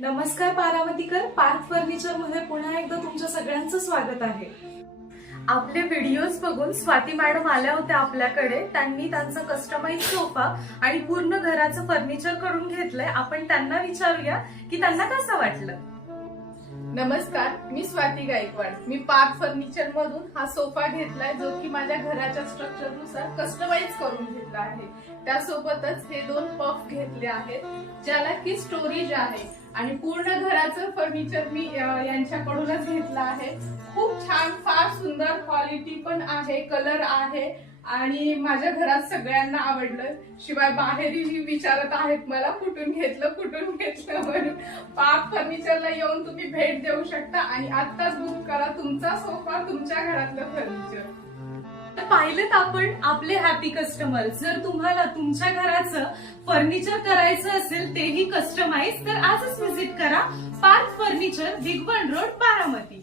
नमस्कार बारामतीकर, पार्थ फर्निचर मध्ये पुन्हा एकदा तुमच्या सगळ्यांचं स्वागत आहे। आपले व्हिडिओज बघून स्वाती मॅडम आल्या होत्या आपल्याकडे। त्यांनी त्यांचा कस्टमाइज सोफा आणि पूर्ण घराचं फर्निचर करून घेतलंय। आपण त्यांना विचारूया की त्यांना कसं वाटलं। नमस्कार, मी स्वाती गायकवाड। मी पार्थ फर्निचर मधून हा सोफा घेतलाय जो की माझ्या घराच्या स्ट्रक्चर नुसार कस्टमाइज करून घेतला आहे। त्यासोबतच हे 2 पफ घेतले आहेत ज्याला की स्टोरेज आहे आणि पूर्ण घराचं फर्निचर मी यांच्याकडूनच घेतलं आहे। खूप छान, फार सुंदर क्वालिटी पण आहे, कलर आहे आणि माझ्या घरात सगळ्यांना आवडलं। शिवाय बाहेरही विचारत आहेत मला कुठून घेतलं म्हणून। पार्थ फर्निचरला येऊन तुम्ही भेट देऊ शकता आणि आत्ताच बुक करा तुमचा सोफा, तुमच्या घरातलं फर्निचर। पाहिलेत आपण आपले हॅपी कस्टमर। जर तुम्हाला तुमच्या घराचं फर्निचर करायचं असेल तेही कस्टमाइज, तर आजच व्हिजिट करा Parth furniture, big one road, Baramati.